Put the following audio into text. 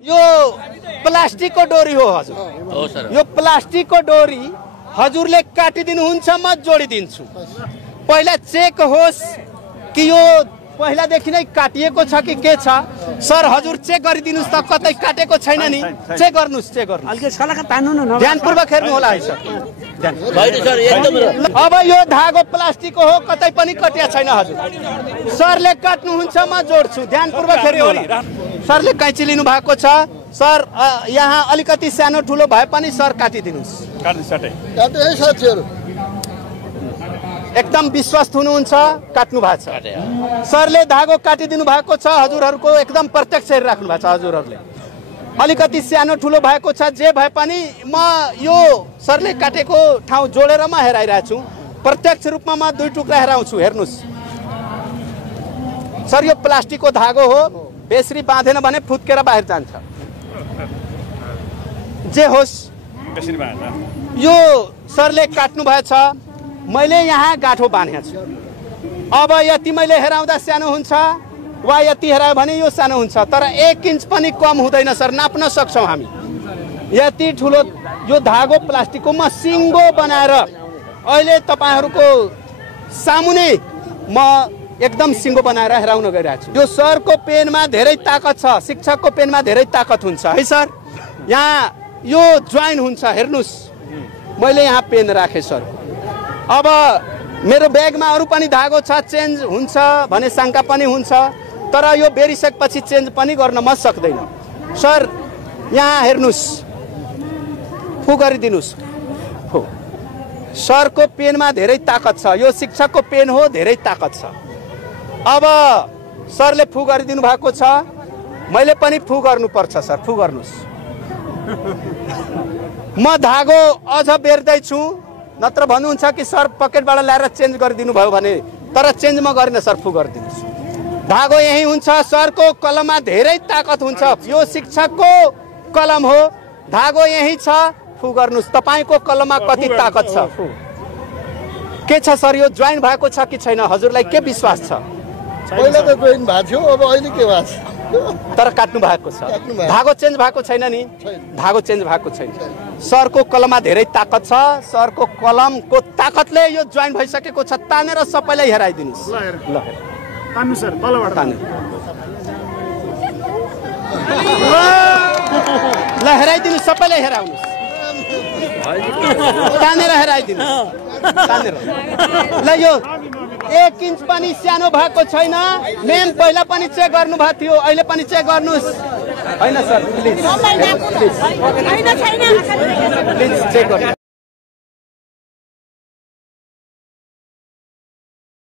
यो प्लास्टिकको डोरी हो हजुर। हो सर। यो प्लास्टिकको डोरी हजुरले काटिदिनुहुन्छ, म जोडिदिन्छु। पहिला चेक होस् कि यो पहिलादेखि नै काटिएको छ कि के छ। सर हजुर चेक गरिदिनुस् त, कतै काटेको छैन नि। चेक गर्नुस्, चेक गर्नुस्। अलि सलाका तान्नु न, ध्यानपूर्वक हेर्नु होला है सर। सर एकदम। अब यो धागो प्लास्टिकको हो, कतै पनि कटिया छैन हजुर। सरले काट्नुहुन्छ, म जोड्छु। ध्यानपूर्वक हेर्नु होला। सरले कैँची लिनु भएको छ। सर यहाँ अलिकति सानो ठुलो भए पनि सर काटिदिनुहोस्। एकदम विश्वस्त हुनुहुन्छ, काट्नु भएको छ। सरले धागो काटिदिनु भएको छ। हजुरहरूको एकदम प्रत्यक्ष हेरिराख्नु भएको छ। हजुरहरूले अलिकति सानो ठुलो भएको छ, जे भए पनि म यो सरले काटेको ठाउँ जोडेर म हेराइरहेको छु। प्रत्यक्ष रूपमा म दुई टुक्रा हेराउँछु। हेर्नुहोस् सर, यो प्लास्टिकको धागो हो। बेसरी बाँधेन भने फुत्केर बाहिर जान्छ। जे होस्, यो सरले काट्नु भएछ। मैले यहाँ गाँठो बाँधेको छु। अब यति मैले हेराउँदा सानो हुन्छ वा यति हेरायो भने यो सानो हुन्छ, तर 1 इन्च पनि कम हुँदैन सर। नाप्न सक्छौँ हामी। यति ठुलो यो धागो प्लास्टिकको म सिङ्गो बनाएर अहिले तपाईँहरूको सामुने म एकदम सिङ्गो बनाएर हेराउन गइरहेको छु। यो सरको पेनमा धेरै ताकत छ, शिक्षकको पेनमा धेरै ताकत हुन्छ है सर। यहाँ यो जोइन हुन्छ, हेर्नुहोस् मैले यहाँ पेन राखेँ सर। अब मेरो ब्यागमा अरू पनि धागो छ, चेन्ज हुन्छ भने शङ्का पनि हुन्छ, तर यो बेरिसकेपछि चेन्ज पनि गर्न म सक्दैन सर। यहाँ हेर्नुहोस्, फु गरिदिनुहोस्। फु। सरको पेनमा धेरै ताकत छ। यो शिक्षकको पेन हो, धेरै ताकत छ। अब सरले फु गरिदिनु भएको छ, मैले पनि फु गर्नुपर्छ सर। फु गर्नुहोस्। म धागो अझ बेर्दैछु, नत्र भन्नुहुन्छ कि सर पकेटबाट ल्याएर चेन्ज गरिदिनु भयो भने, तर चेन्ज म गरिनँ सर। फु गरिदिनुहोस्। धागो यही हुन्छ। सरको कलममा धेरै ताकत हुन्छ। यो शिक्षकको कलम हो, धागो यही छ। फु गर्नुहोस्। तपाईँको कलममा कति ताकत छ। फु। के छ सर, यो जोइन भएको छ कि छैन? हजुरलाई के विश्वास छ? पहिला त जोइन भएको थियो, अब अहिले के भएको छ? तर काट्नु भएको छ। धागो चेन्ज भएको छैन नि? धागो चेन्ज भएको छैन। सरको कलममा धेरै ताकत छ। सरको कलमको ताकतले यो जोइन भइसकेको छ। तानेर सबैलाई हेराइदिनुहोस्। ल तान्नु सर, तलबाट तान्नु। ल हेराइदिनुहोस्, सबैलाई हेराउनुहोस्। तानेर हेराइदिनुहोस्। तानेर। ल यो 1 इन्च पनि सानो भएको छैन। मेन पहिला पनि चेक गर्नु भएको थियो, अहिले पनि चेक गर्नुहोस्। होइन सर, प्लिज प्लिज चेक गर्नु।